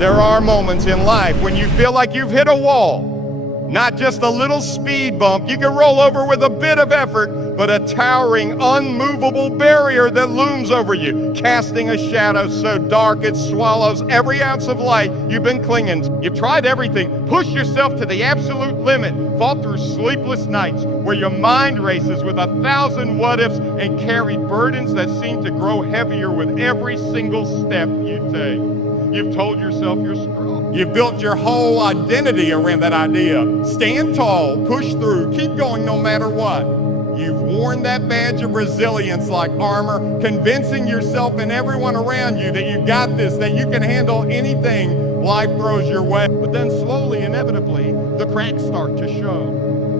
There are moments in life when you feel like you've hit a wall. Not just a little speed bump you can roll over with a bit of effort, but a towering, unmovable barrier that looms over you, casting a shadow so dark it swallows every ounce of light you've been clinging to. You've tried everything, pushed yourself to the absolute limit, fought through sleepless nights where your mind races with 1,000 what-ifs and carried burdens that seem to grow heavier with every single step you take. You've told yourself you're strong. You've built your whole identity around that idea. Stand tall, push through, keep going no matter what. You've worn that badge of resilience like armor, convincing yourself and everyone around you that you got this, that you can handle anything life throws your way. But then slowly, inevitably, the cracks start to show.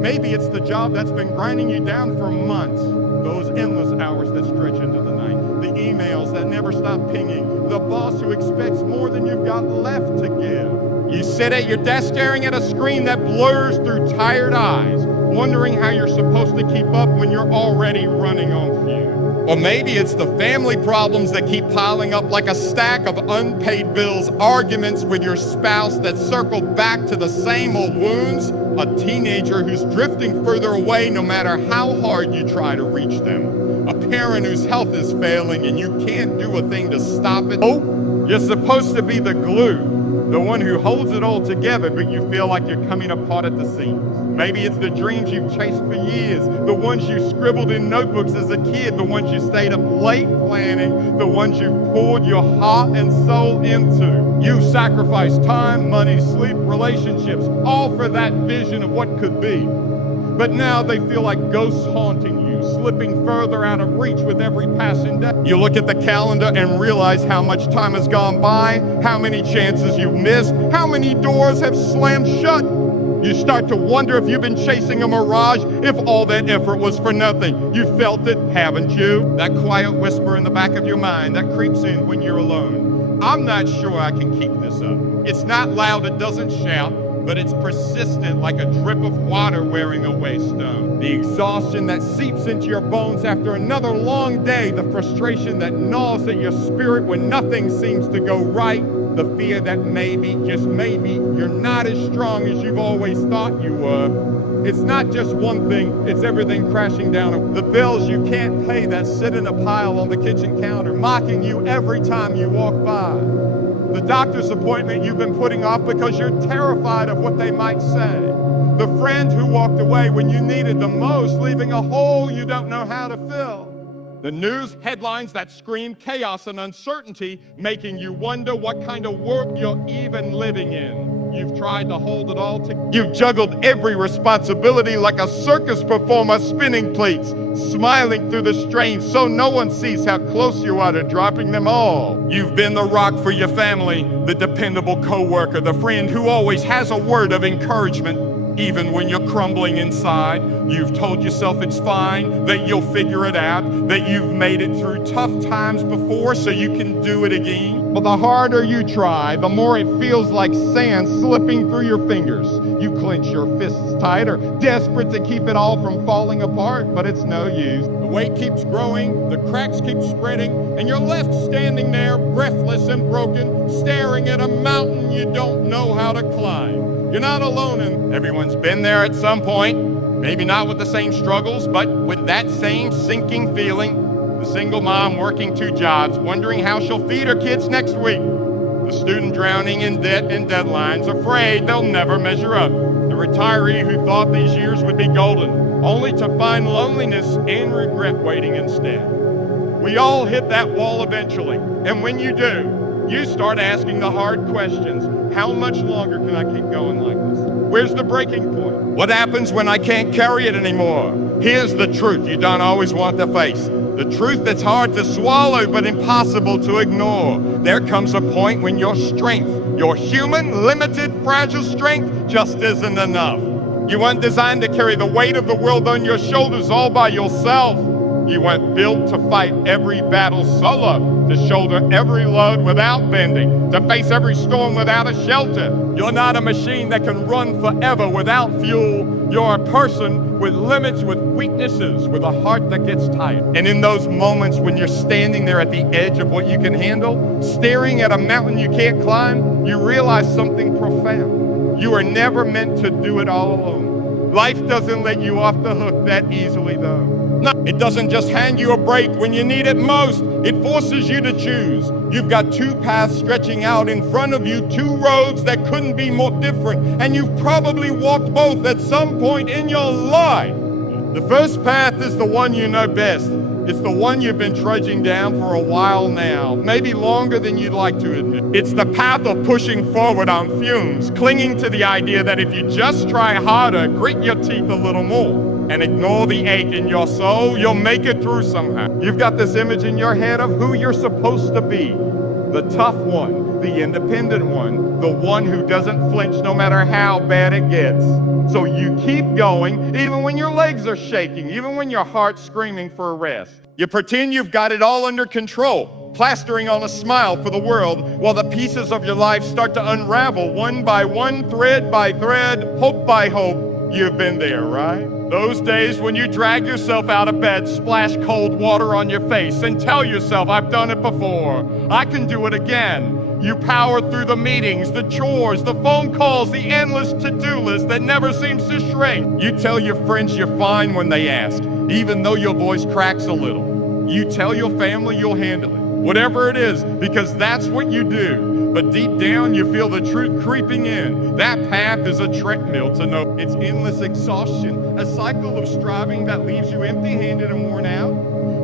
Maybe it's the job that's been grinding you down for months, those endless hours that stretch into the night, the emails that never stop pinging, the boss who expects more than you've got left to give. You sit at your desk staring at a screen that blurs through tired eyes, wondering how you're supposed to keep up when you're already running on fumes. Or maybe it's the family problems that keep piling up like a stack of unpaid bills, arguments with your spouse that circle back to the same old wounds, a teenager who's drifting further away no matter how hard you try to reach them, a parent whose health is failing and you can't do a thing to stop it. Oh, you're supposed to be the glue, the one who holds it all together, but you feel like you're coming apart at the seams. Maybe it's the dreams you've chased for years, the ones you scribbled in notebooks as a kid, the ones you stayed up late planning, the ones you've poured your heart and soul into. You've sacrificed time, money, sleep, relationships, all for that vision of what could be. But now they feel like ghosts haunting you, slipping further out of reach with every passing day. You look at the calendar and realize how much time has gone by, how many chances you've missed, how many doors have slammed shut. You start to wonder if you've been chasing a mirage, if all that effort was for nothing. You felt it, haven't you? That quiet whisper in the back of your mind that creeps in when you're alone. I'm not sure I can keep this up. It's not loud, it doesn't shout, but it's persistent like a drip of water wearing away stone. The exhaustion that seeps into your bones after another long day, the frustration that gnaws at your spirit when nothing seems to go right, the fear that maybe, just maybe, you're not as strong as you've always thought you were. It's not just one thing, it's everything crashing down. The bills you can't pay that sit in a pile on the kitchen counter, mocking you every time you walk by. The doctor's appointment you've been putting off because you're terrified of what they might say. The friend who walked away when you needed them most, leaving a hole you don't know how to fill. The news headlines that scream chaos and uncertainty, making you wonder what kind of world you're even living in. You've tried to hold it all together. You've juggled every responsibility like a circus performer spinning plates, smiling through the strain so no one sees how close you are to dropping them all. You've been the rock for your family, the dependable coworker, the friend who always has a word of encouragement. Even when you're crumbling inside, you've told yourself it's fine, that you'll figure it out, that you've made it through tough times before so you can do it again. But the harder you try, the more it feels like sand slipping through your fingers. You clench your fists tighter, desperate to keep it all from falling apart, but it's no use. The weight keeps growing, the cracks keep spreading, and you're left standing there, breathless and broken, staring at a mountain you don't know how to climb. You're not alone, and everyone's been there at some point, maybe not with the same struggles, but with that same sinking feeling. The single mom working 2 jobs, wondering how she'll feed her kids next week. The student drowning in debt and deadlines, afraid they'll never measure up. The retiree who thought these years would be golden, only to find loneliness and regret waiting instead. We all hit that wall eventually, and when you do, you start asking the hard questions. How much longer can I keep going like this? Where's the breaking point? What happens when I can't carry it anymore? Here's the truth you don't always want to face. The truth that's hard to swallow but impossible to ignore. There comes a point when your strength, your human, limited, fragile strength just isn't enough. You weren't designed to carry the weight of the world on your shoulders all by yourself. You weren't built to fight every battle solo. to shoulder every load without bending, to face every storm without a shelter. You're not a machine that can run forever without fuel. You're a person with limits, with weaknesses, with a heart that gets tired. And in those moments when you're standing there at the edge of what you can handle, staring at a mountain you can't climb, you realize something profound. You are never meant to do it all alone. Life doesn't let you off the hook that easily, though. No, it doesn't just hand you a break when you need it most. It forces you to choose. You've got two paths stretching out in front of you, two roads that couldn't be more different, and you've probably walked both at some point in your life. The first path is the one you know best. It's the one you've been trudging down for a while now, maybe longer than you'd like to admit. It's the path of pushing forward on fumes, clinging to the idea that if you just try harder, grit your teeth a little more, and ignore the ache in your soul, you'll make it through somehow. You've got this image in your head of who you're supposed to be. The tough one, the independent one, the one who doesn't flinch no matter how bad it gets. So you keep going, even when your legs are shaking, even when your heart's screaming for a rest. You pretend you've got it all under control, plastering on a smile for the world, while the pieces of your life start to unravel one by one, thread by thread, hope by hope. You've been there, right? Those days when you drag yourself out of bed, splash cold water on your face, and tell yourself, I've done it before. I can do it again. You power through the meetings, the chores, the phone calls, the endless to-do list that never seems to shrink. You tell your friends you're fine when they ask, even though your voice cracks a little. You tell your family you'll handle it, whatever it is, because that's what you do. But deep down, you feel the truth creeping in. That path is a treadmill to know. It's endless exhaustion, a cycle of striving that leaves you empty-handed and worn out.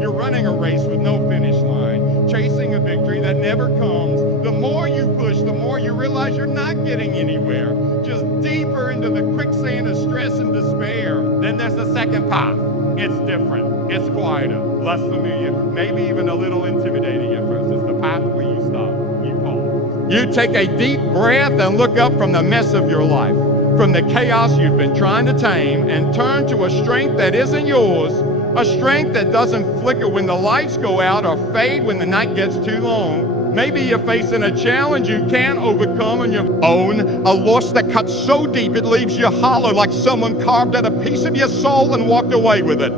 You're running a race with no finish line, chasing a victory that never comes. The more you push, the more you realize you're not getting anywhere, just deeper into the quicksand of stress and despair. Then there's the second path. It's different, it's quieter, less familiar, maybe even a little intimidating at first. It's the path where you stop, you pause. You take a deep breath and look up from the mess of your life, from the chaos you've been trying to tame, and turn to a strength that isn't yours, a strength that doesn't flicker when the lights go out or fade when the night gets too long. Maybe you're facing a challenge you can't overcome on your own, a loss that cuts so deep it leaves you hollow, like someone carved out a piece of your soul and walked away with it.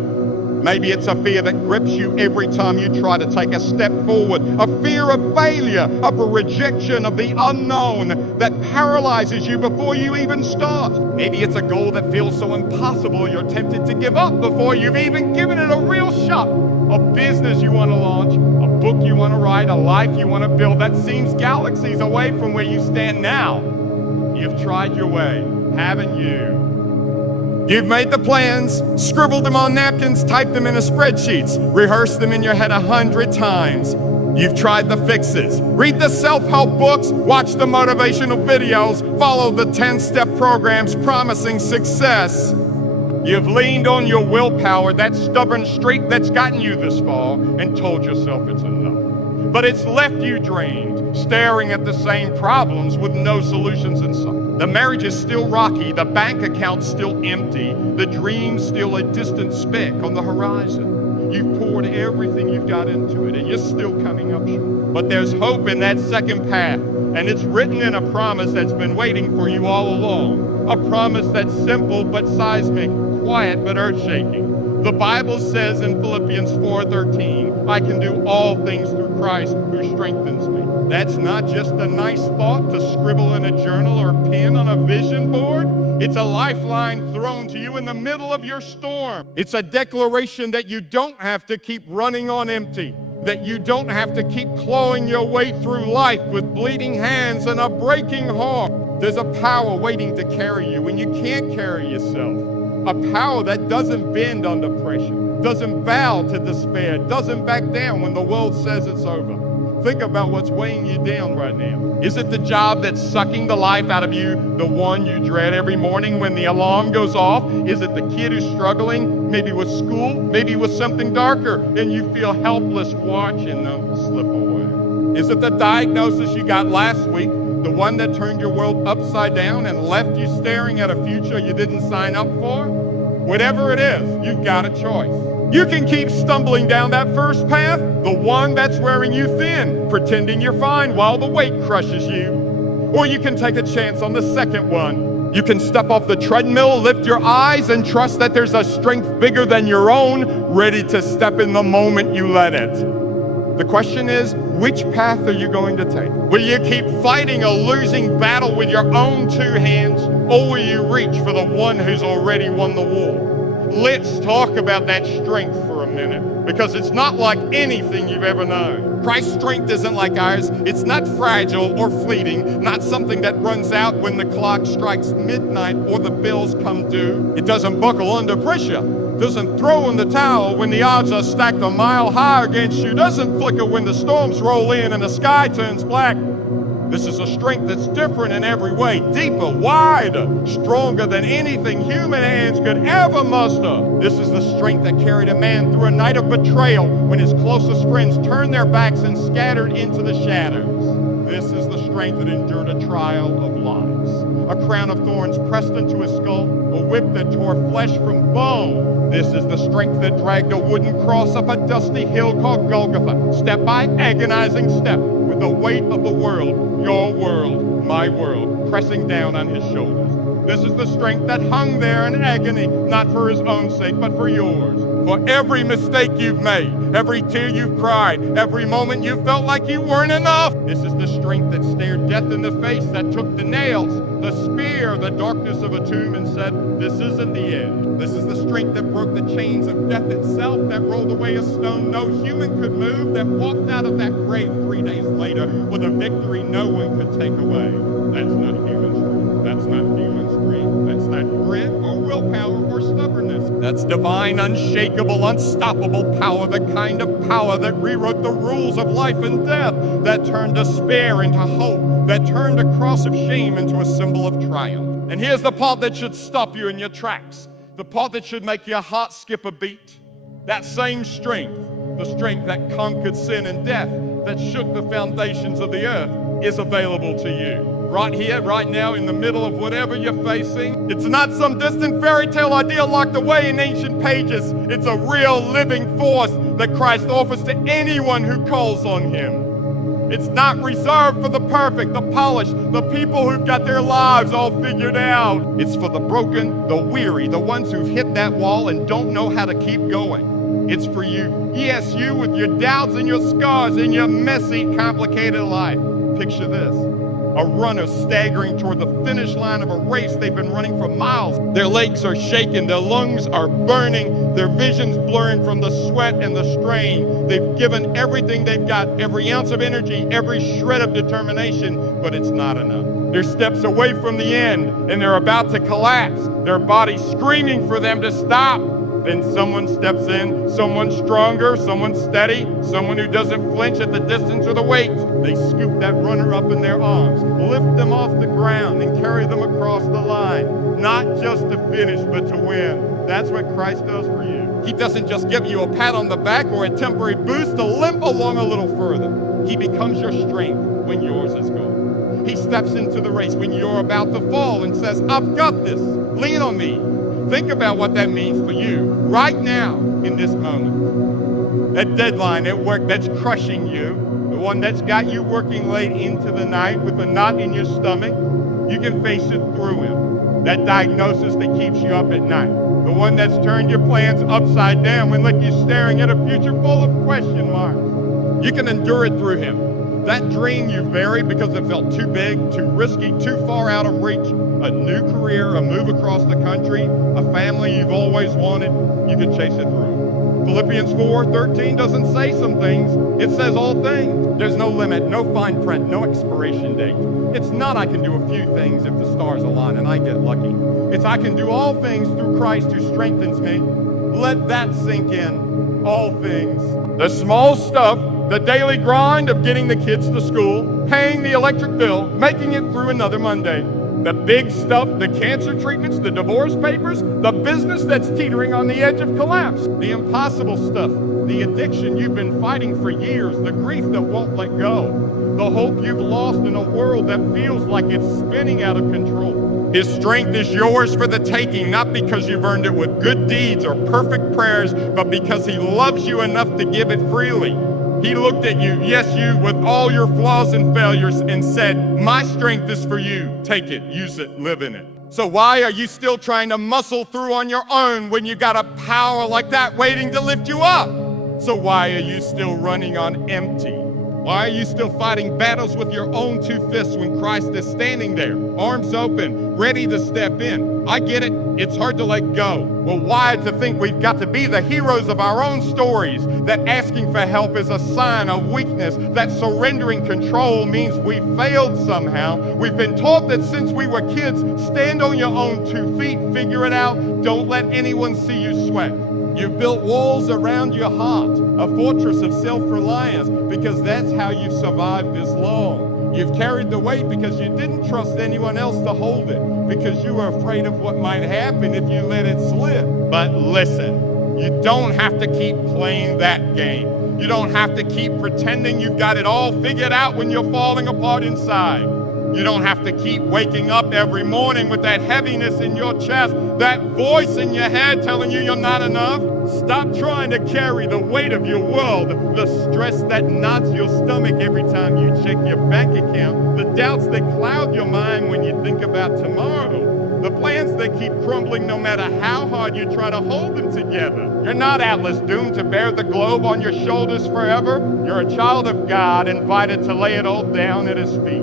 Maybe it's a fear that grips you every time you try to take a step forward, a fear of failure, of a rejection of the unknown that paralyzes you before you even start. Maybe it's a goal that feels so impossible you're tempted to give up before you've even given it a real shot. A business you want to launch, a book you want to write, a life you want to build that seems galaxies away from where you stand now. You've tried your way, haven't you? You've made the plans, scribbled them on napkins, typed them into spreadsheets, rehearsed them in your head 100 times. You've tried the fixes, read the self-help books, watch the motivational videos, follow the 10-step programs promising success. You've leaned on your willpower, that stubborn streak that's gotten you this far, and told yourself it's enough. But it's left you drained, staring at the same problems with no solutions in sight. The marriage is still rocky, the bank account's still empty, the dream's still a distant speck on the horizon. You've poured everything you've got into it, and you're still coming up short. But there's hope in that second path, and it's written in a promise that's been waiting for you all along. A promise that's simple but seismic, quiet but earth-shaking. The Bible says in Philippians 4:13, I can do all things through Christ who strengthens me. That's not just a nice thought to scribble in a journal or pin on a vision board. It's a lifeline thrown to you in the middle of your storm. It's a declaration that you don't have to keep running on empty, that you don't have to keep clawing your way through life with bleeding hands and a breaking heart. There's a power waiting to carry you when you can't carry yourself. A power that doesn't bend under pressure, doesn't bow to despair, doesn't back down when the world says it's over. Think about what's weighing you down right now. Is it the job that's sucking the life out of you, the one you dread every morning when the alarm goes off? Is it the kid who's struggling, maybe with school, maybe with something darker, and you feel helpless watching them slip away? Is it the diagnosis you got last week, the one that turned your world upside down and left you staring at a future you didn't sign up for? Whatever it is, you've got a choice. You can keep stumbling down that first path, the one that's wearing you thin, pretending you're fine while the weight crushes you. Or you can take a chance on the second one. You can step off the treadmill, lift your eyes, and trust that there's a strength bigger than your own, ready to step in the moment you let it. The question is, which path are you going to take? Will you keep fighting a losing battle with your own two hands, or will you reach for the one who's already won the war? Let's talk about that strength for a minute, because it's not like anything you've ever known. Christ's strength isn't like ours. It's not fragile or fleeting, not something that runs out when the clock strikes midnight or the bills come due. It doesn't buckle under pressure, doesn't throw in the towel when the odds are stacked a mile high against you, doesn't flicker when the storms roll in and the sky turns black. This is a strength that's different in every way, deeper, wider, stronger than anything human hands could ever muster. This is the strength that carried a man through a night of betrayal when his closest friends turned their backs and scattered into the shadows. This is the strength that endured a trial of lies, a crown of thorns pressed into his skull, a whip that tore flesh from bone. This is the strength that dragged a wooden cross up a dusty hill called Golgotha, step by agonizing step, with the weight of the world, your world, my world, pressing down on his shoulders. This is the strength that hung there in agony, not for his own sake, but for yours. For every mistake you've made, every tear you've cried, every moment you felt like you weren't enough. This is the strength that stared death in the face, that took the nails, the spear, the darkness of a tomb and said, this isn't the end. This is the strength that broke the chains of death itself, that rolled away a stone no human could move, that walked out of that grave 3 days later with a victory no one could take away. That's not human strength. That's not human strength. That's not grit or willpower or stubbornness. That's divine, unshakable, unstoppable power, the kind of power that rewrote the rules of life and death, that turned despair into hope, that turned a cross of shame into a symbol of triumph. And here's the part that should stop you in your tracks, the part that should make your heart skip a beat. That same strength, the strength that conquered sin and death, that shook the foundations of the earth, is available to you. Right here, right now, in the middle of whatever you're facing. It's not some distant fairy tale idea locked away in ancient pages. It's a real living force that Christ offers to anyone who calls on him. It's not reserved for the perfect, the polished, the people who've got their lives all figured out. It's for the broken, the weary, the ones who've hit that wall and don't know how to keep going. It's for you. Yes, you with your doubts and your scars and your messy, complicated life. Picture this. A runner staggering toward the finish line of a race they've been running for miles. Their legs are shaking, their lungs are burning, their vision's blurring from the sweat and the strain. They've given everything they've got, every ounce of energy, every shred of determination, but it's not enough. They're steps away from the end, and they're about to collapse, their bodies screaming for them to stop. Then someone steps in, someone stronger, someone steady, someone who doesn't flinch at the distance or the weight. They scoop that runner up in their arms, lift them off the ground, and carry them across the line. Not just to finish, but to win. That's what Christ does for you. He doesn't just give you a pat on the back or a temporary boost to limp along a little further. He becomes your strength when yours is gone. He steps into the race when you're about to fall and says, I've got this. Lean on me. Think about what that means for you right now in this moment. That deadline at work that's crushing you, the one that's got you working late into the night with a knot in your stomach, you can face it through him. That diagnosis that keeps you up at night, the one that's turned your plans upside down and left you staring at a future full of question marks. You can endure it through him. That dream you buried because it felt too big, too risky, too far out of reach, a new career, a move across the country, a family you've always wanted, you can chase it through. Philippians 4:13 doesn't say some things, it says all things. There's no limit, no fine print, no expiration date. It's not I can do a few things if the stars align and I get lucky. It's I can do all things through Christ who strengthens me. Let that sink in, all things. The small stuff, the daily grind of getting the kids to school, paying the electric bill, making it through another Monday. The big stuff, the cancer treatments, the divorce papers, the business that's teetering on the edge of collapse, the impossible stuff, the addiction you've been fighting for years, the grief that won't let go, the hope you've lost in a world that feels like it's spinning out of control. His strength is yours for the taking, not because you've earned it with good deeds or perfect prayers, but because he loves you enough to give it freely. He looked at you, yes, you, with all your flaws and failures, and said, my strength is for you. Take it, use it, live in it. So why are you still trying to muscle through on your own when you got a power like that waiting to lift you up? So why are you still running on empty? Why are you still fighting battles with your own two fists when Christ is standing there, arms open, ready to step in? I get it. It's hard to let go. We're wired to think we've got to be the heroes of our own stories, that asking for help is a sign of weakness, that surrendering control means we failed somehow. We've been taught that since we were kids, stand on your own 2 feet, figure it out, don't let anyone see you sweat. You've built walls around your heart, a fortress of self-reliance, because that's how you've survived this long. You've carried the weight because you didn't trust anyone else to hold it, because you were afraid of what might happen if you let it slip. But listen, you don't have to keep playing that game. You don't have to keep pretending you've got it all figured out when you're falling apart inside. You don't have to keep waking up every morning with that heaviness in your chest, that voice in your head telling you you're not enough. Stop trying to carry the weight of your world, the stress that knots your stomach every time you check your bank account, the doubts that cloud your mind when you think about tomorrow, the plans that keep crumbling no matter how hard you try to hold them together. You're not Atlas, doomed to bear the globe on your shoulders forever. You're a child of God, invited to lay it all down at his feet.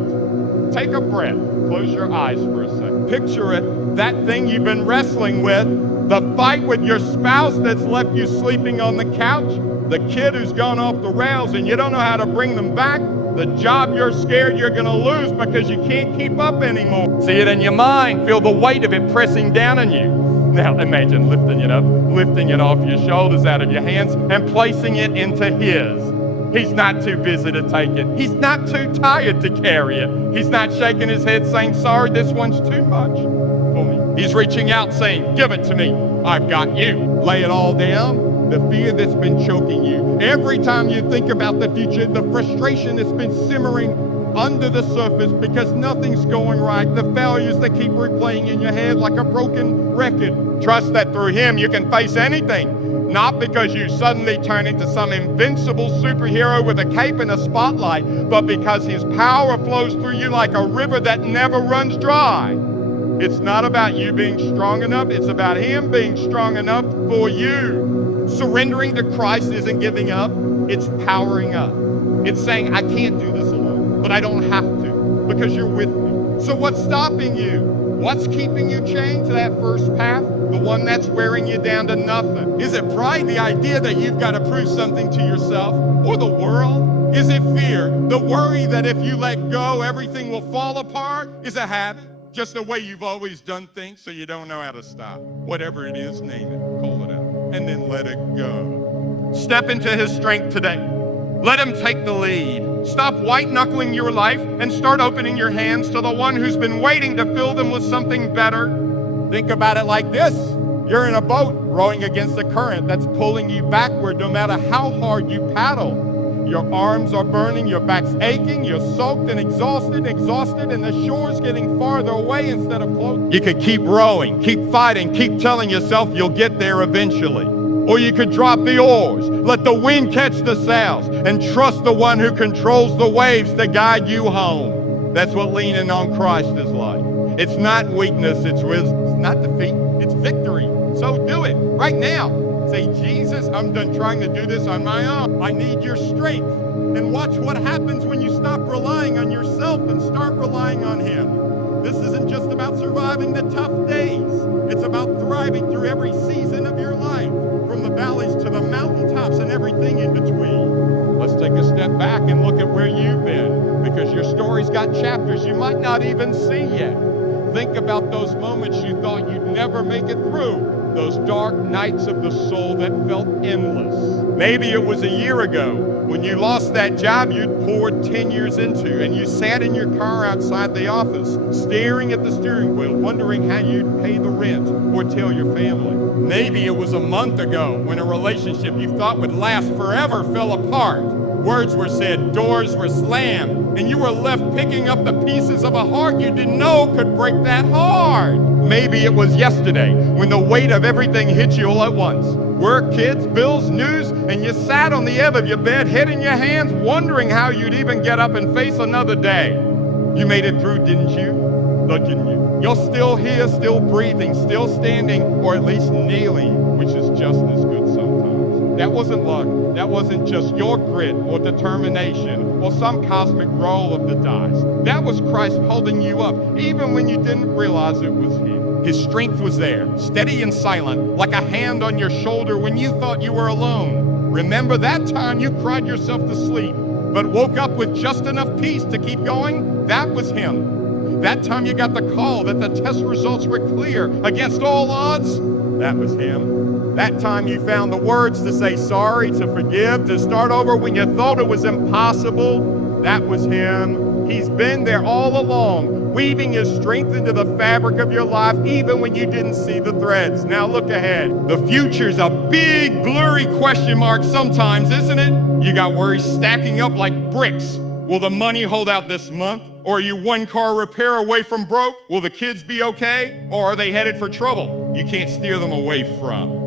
Take a breath. Close your eyes for a second. Picture it, that thing you've been wrestling with, the fight with your spouse that's left you sleeping on the couch, the kid who's gone off the rails and you don't know how to bring them back, the job you're scared you're going to lose because you can't keep up anymore. See it in your mind. Feel the weight of it pressing down on you. Now imagine lifting it up, lifting it off your shoulders, out of your hands, and placing it into his. He's not too busy to take it. He's not too tired to carry it. He's not shaking his head saying, sorry, this one's too much for me. He's reaching out saying, give it to me. I've got you. Lay it all down. The fear that's been choking you. Every time you think about the future, the frustration that's been simmering under the surface because nothing's going right. The failures that keep replaying in your head like a broken record. Trust that through him you can face anything. Not because you suddenly turn into some invincible superhero with a cape and a spotlight, but because his power flows through you like a river that never runs dry. It's not about you being strong enough, it's about him being strong enough for you. Surrendering to Christ isn't giving up, it's powering up. It's saying, I can't do this alone, but I don't have to, because you're with me. So what's stopping you? What's keeping you chained to that first path? The one that's wearing you down to nothing? Is it pride, the idea that you've got to prove something to yourself or the world? Is it fear, the worry that if you let go, everything will fall apart? Is it habit, just the way you've always done things so you don't know how to stop? Whatever it is, name it, call it out, and then let it go. Step into his strength today. Let him take the lead. Stop white-knuckling your life and start opening your hands to the one who's been waiting to fill them with something better. Think about it like this. You're in a boat rowing against the current that's pulling you backward no matter how hard you paddle. Your arms are burning, your back's aching, you're soaked and exhausted, and the shore's getting farther away instead of closer. You could keep rowing, keep fighting, keep telling yourself you'll get there eventually. Or you could drop the oars, let the wind catch the sails, and trust the one who controls the waves to guide you home. That's what leaning on Christ is like. It's not weakness, it's wisdom. It's not defeat, it's victory. So do it right now. Say, Jesus, I'm done trying to do this on my own. I need your strength. And watch what happens when you stop relying on yourself and start relying on him. This isn't just about surviving the tough days. It's about thriving through every season of your life, from the valleys to the mountaintops and everything in between. Let's take a step back and look at where you've been, because your story's got chapters you might not even see yet. Think about those moments you thought you'd never make it through, those dark nights of the soul that felt endless. Maybe it was a year ago when you lost that job you'd poured 10 years into, and you sat in your car outside the office, staring at the steering wheel, wondering how you'd pay the rent or tell your family. Maybe it was a month ago when a relationship you thought would last forever fell apart. Words were said, doors were slammed, and you were left picking up the pieces of a heart you didn't know could break that hard. Maybe it was yesterday when the weight of everything hit you all at once. Work, kids, bills, news, and you sat on the edge of your bed, head in your hands, wondering how you'd even get up and face another day. You made it through, didn't you? Look at you. You're still here, still breathing, still standing, or at least kneeling, which is just as good sometimes. That wasn't luck. That wasn't just your grit or determination or some cosmic roll of the dice. That was Christ holding you up, even when you didn't realize it was Him. His strength was there, steady and silent, like a hand on your shoulder when you thought you were alone. Remember that time you cried yourself to sleep, but woke up with just enough peace to keep going? That was Him. That time you got the call that the test results were clear against all odds? That was Him. That time you found the words to say sorry, to forgive, to start over when you thought it was impossible? That was Him. He's been there all along, weaving His strength into the fabric of your life, even when you didn't see the threads. Now look ahead. The future's a big, blurry question mark sometimes, isn't it? You got worries stacking up like bricks. Will the money hold out this month? Or are you one car repair away from broke? Will the kids be okay? Or are they headed for trouble you can't steer them away from?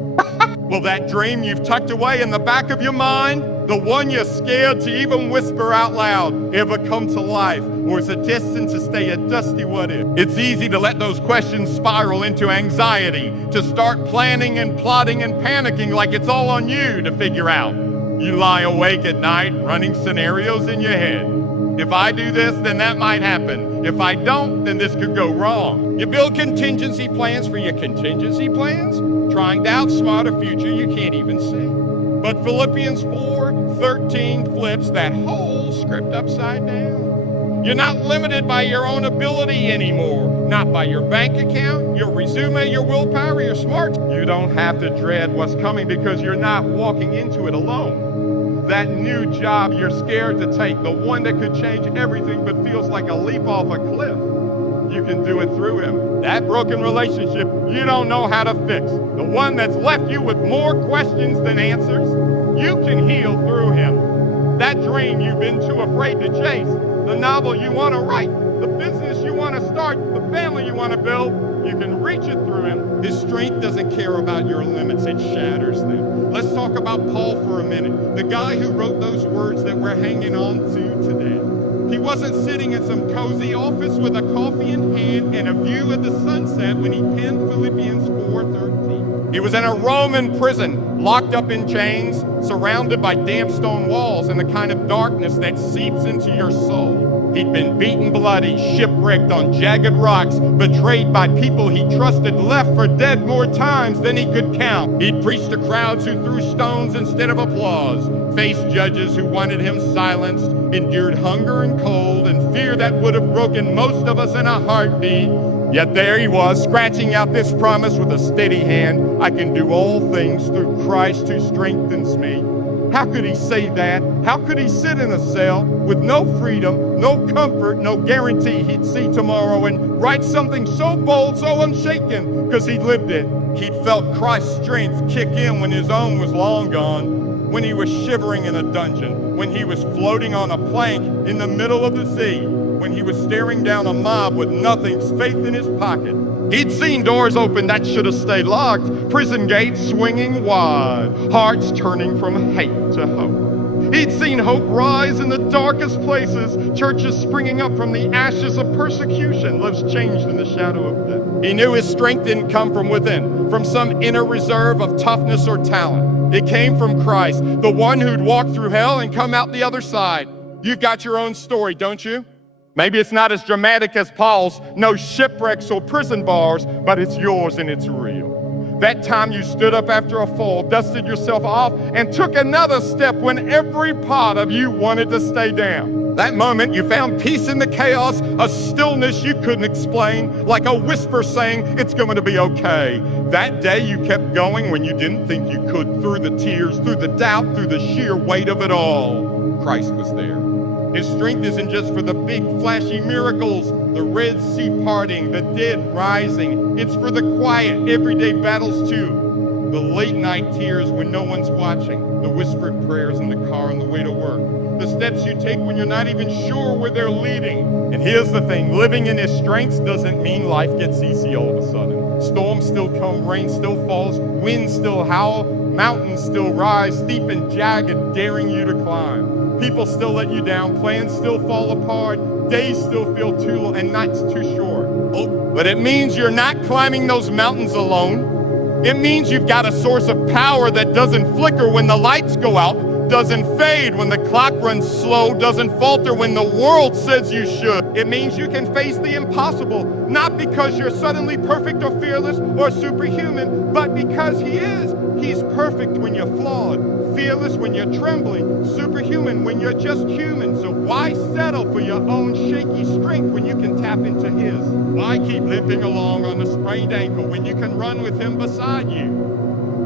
Will that dream you've tucked away in the back of your mind, the one you're scared to even whisper out loud, ever come to life? Or is it destined to stay a dusty what if? It's easy to let those questions spiral into anxiety, to start planning and plotting and panicking like it's all on you to figure out. You lie awake at night running scenarios in your head. If I do this, then that might happen. If I don't, then this could go wrong. You build contingency plans for your contingency plans, trying to outsmart a future you can't even see. But Philippians 4:13 flips that whole script upside down. You're not limited by your own ability anymore, not by your bank account, your resume, your willpower, your smarts. You don't have to dread what's coming because you're not walking into it alone. That new job you're scared to take, the one that could change everything but feels like a leap off a cliff, you can do it through Him. That broken relationship you don't know how to fix, the one that's left you with more questions than answers, you can heal through Him. That dream you've been too afraid to chase, the novel you want to write, the business you want to start, the family you want to build, you can reach it through Him. His strength doesn't care about your limits, it shatters them. Let's talk about Paul for a minute, the guy who wrote those words that we're hanging on to today. He wasn't sitting in some cozy office with a coffee in hand and a view of the sunset when he penned Philippians 4:13. He was in a Roman prison, locked up in chains, surrounded by damp stone walls and the kind of darkness that seeps into your soul. He'd been beaten bloody, shipwrecked on jagged rocks, betrayed by people he trusted, left for dead more times than he could count. He'd preached to crowds who threw stones instead of applause, faced judges who wanted him silenced, endured hunger and cold and fear that would have broken most of us in a heartbeat. Yet there he was, scratching out this promise with a steady hand. I can do all things through Christ who strengthens me. How could he say that? How could he sit in a cell with no freedom, no comfort, no guarantee he'd see tomorrow and write something so bold, so unshaken, because he'd lived it? He'd felt Christ's strength kick in when his own was long gone, when he was shivering in a dungeon, when he was floating on a plank in the middle of the sea, when he was staring down a mob with nothing's faith in his pocket. He'd seen doors open that should have stayed locked, prison gates swinging wide, hearts turning from hate to hope. He'd seen hope rise in the darkest places, churches springing up from the ashes of persecution, lives changed in the shadow of death. He knew his strength didn't come from within, from some inner reserve of toughness or talent. It came from Christ, the one who'd walked through hell and come out the other side. You've got your own story, don't you? Maybe it's not as dramatic as Paul's, no shipwrecks or prison bars, but it's yours and it's real. That time you stood up after a fall, dusted yourself off, and took another step when every part of you wanted to stay down. That moment you found peace in the chaos, a stillness you couldn't explain, like a whisper saying it's going to be okay. That day you kept going when you didn't think you could, through the tears, through the doubt, through the sheer weight of it all. Christ was there. His strength isn't just for the big flashy miracles, the Red Sea parting, the dead rising. It's for the quiet, everyday battles too. The late night tears when no one's watching, the whispered prayers in the car on the way to work, the steps you take when you're not even sure where they're leading. And here's the thing, living in his strengths doesn't mean life gets easy all of a sudden. Storms still come, rain still falls, winds still howl, mountains still rise, steep and jagged, daring you to climb. People still let you down, plans still fall apart, days still feel too long, and nights too short. But it means you're not climbing those mountains alone. It means you've got a source of power that doesn't flicker when the lights go out, doesn't fade when the clock runs slow, doesn't falter when the world says you should. It means you can face the impossible, not because you're suddenly perfect or fearless or superhuman, but because he is. He's perfect when you're flawed, fearless when you're trembling, superhuman when you're just human. So why settle for your own shaky strength when you can tap into his? Why keep limping along on a sprained ankle when you can run with him beside you?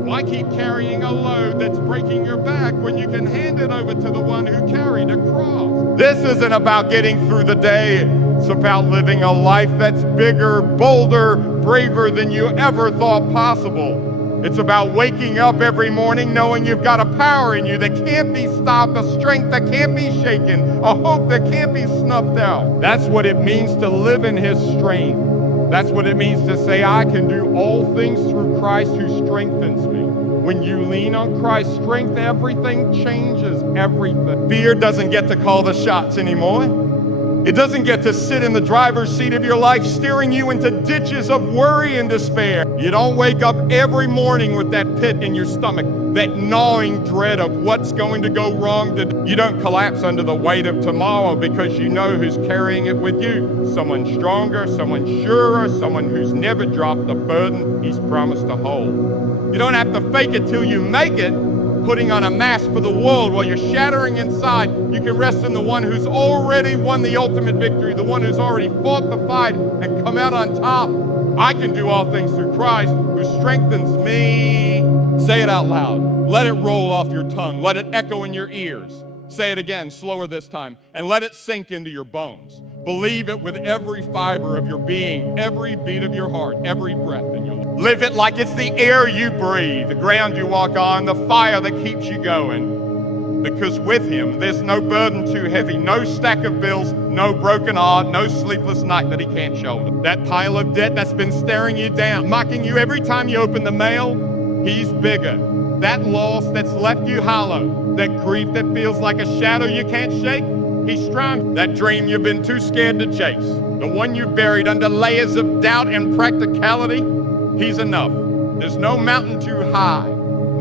Why keep carrying a load that's breaking your back when you can hand it over to the one who carried a cross? This isn't about getting through the day. It's about living a life that's bigger, bolder, braver than you ever thought possible. It's about waking up every morning knowing you've got a power in you that can't be stopped, a strength that can't be shaken, a hope that can't be snuffed out. That's what it means to live in his strength. That's what it means to say, I can do all things through Christ who strengthens me. When you lean on Christ's strength, everything changes, everything. Fear doesn't get to call the shots anymore. It doesn't get to sit in the driver's seat of your life, steering you into ditches of worry and despair. You don't wake up every morning with that pit in your stomach, that gnawing dread of what's going to go wrong. You don't collapse under the weight of tomorrow because you know who's carrying it with you. Someone stronger, someone surer, someone who's never dropped the burden he's promised to hold. You don't have to fake it till you make it, putting on a mask for the world while you're shattering inside. You can rest in the one who's already won the ultimate victory, the one who's already fought the fight and come out on top. I can do all things through Christ who strengthens me. Say it out loud. Let it roll off your tongue. Let it echo in your ears. Say it again, slower this time, and let it sink into your bones. Believe it with every fiber of your being, every beat of your heart, every breath in your life. Live it like it's the air you breathe, the ground you walk on, the fire that keeps you going. Because with him, there's no burden too heavy, no stack of bills, no broken heart, no sleepless night that he can't shoulder. That pile of debt that's been staring you down, mocking you every time you open the mail, he's bigger. That loss that's left you hollow, that grief that feels like a shadow you can't shake, he's strong. That dream you've been too scared to chase, the one you buried under layers of doubt and practicality, he's enough. There's no mountain too high,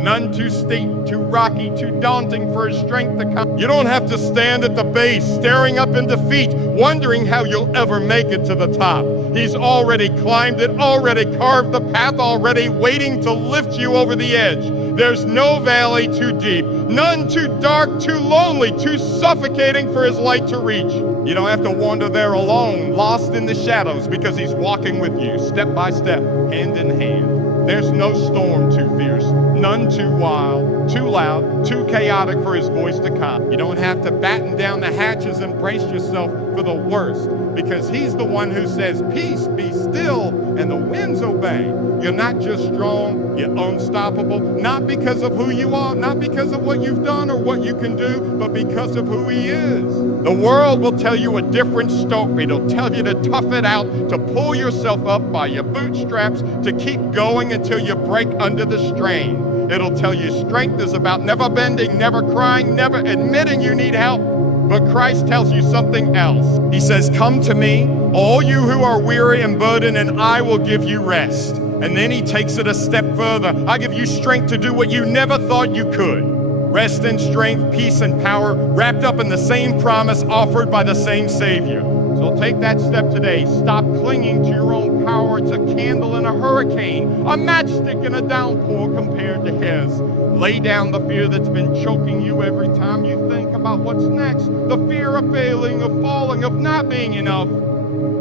none too steep, too rocky, too daunting for his strength to come. You don't have to stand at the base, staring up in defeat, wondering how you'll ever make it to the top. He's already climbed it, already carved the path, already waiting to lift you over the edge. There's no valley too deep, none too dark, too lonely, too suffocating for his light to reach. You don't have to wander there alone, lost in the shadows, because he's walking with you, step by step, hand in hand. There's no storm too fierce, none too wild, too loud, too chaotic for his voice to calm. You don't have to batten down the hatches and brace yourself for the worst, because he's the one who says, peace, be still, and the winds obey. You're not just strong, you're unstoppable, not because of who you are, not because of what you've done or what you can do, but because of who he is. The world will tell you a different story. It'll tell you to tough it out, to pull yourself up by your bootstraps, to keep going until you break under the strain. It'll tell you strength is about never bending, never crying, never admitting you need help. But Christ tells you something else. He says, come to me, all you who are weary and burdened, and I will give you rest. And then he takes it a step further. I give you strength to do what you never thought you could. Rest and strength, peace and power, wrapped up in the same promise offered by the same Savior. So take that step today. Stop clinging to your own power. It's a candle in a hurricane, a matchstick in a downpour compared to his. Lay down the fear that's been choking you every time you think about what's next. The fear of failing, of falling, of not being enough.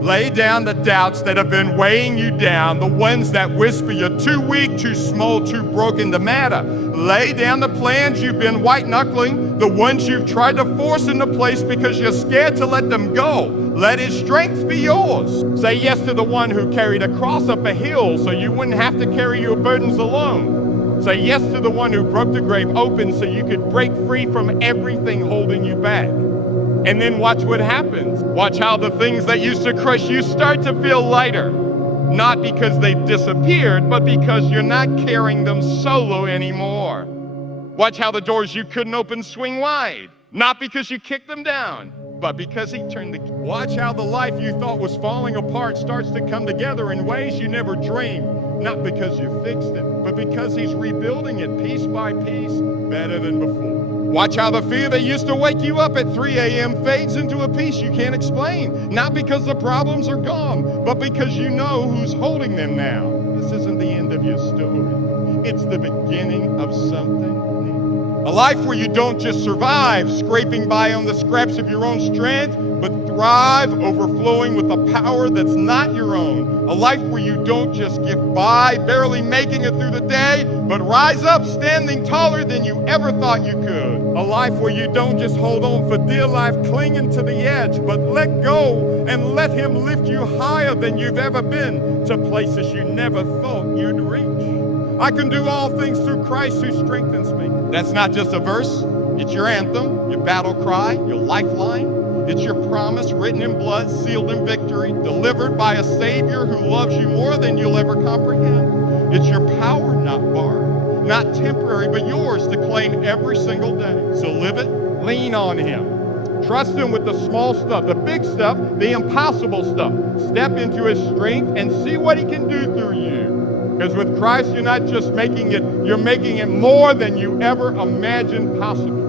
Lay down the doubts that have been weighing you down, the ones that whisper you're too weak, too small, too broken to matter. Lay down the plans you've been white-knuckling, the ones you've tried to force into place because you're scared to let them go. Let his strength be yours. Say yes to the one who carried a cross up a hill so you wouldn't have to carry your burdens alone. Say yes to the one who broke the grave open so you could break free from everything holding you back. And then watch what happens. Watch how the things that used to crush you start to feel lighter. Not because they've disappeared, but because you're not carrying them solo anymore. Watch how the doors you couldn't open swing wide. Not because you kicked them down, but because he turned the key. Watch how the life you thought was falling apart starts to come together in ways you never dreamed. Not because you fixed it, but because he's rebuilding it piece by piece, better than before. Watch how the fear that used to wake you up at 3 a.m. fades into a peace you can't explain. Not because the problems are gone, but because you know who's holding them now. This isn't the end of your story. It's the beginning of something new. A life where you don't just survive, scraping by on the scraps of your own strength, but thrive, overflowing with a power that's not your own. A life where you don't just get by, barely making it through the day, but rise up standing taller than you ever thought you could. A life where you don't just hold on for dear life, clinging to the edge, but let go and let him lift you higher than you've ever been, to places you never thought you'd reach. I can do all things through Christ who strengthens me. That's not just a verse. It's your anthem, your battle cry, your lifeline. It's your promise written in blood, sealed in victory, delivered by a Savior who loves you more than you'll ever comprehend. It's your power, not borrowed, not temporary, but yours to claim every single day. So live it, lean on him. Trust him with the small stuff, the big stuff, the impossible stuff. Step into his strength and see what he can do through you. Because with Christ, you're not just making it, you're making it more than you ever imagined possible.